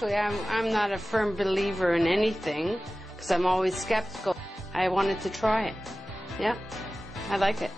Actually, I'm not a firm believer in anything because I'm always skeptical. I wanted to try it. Yeah, I like it.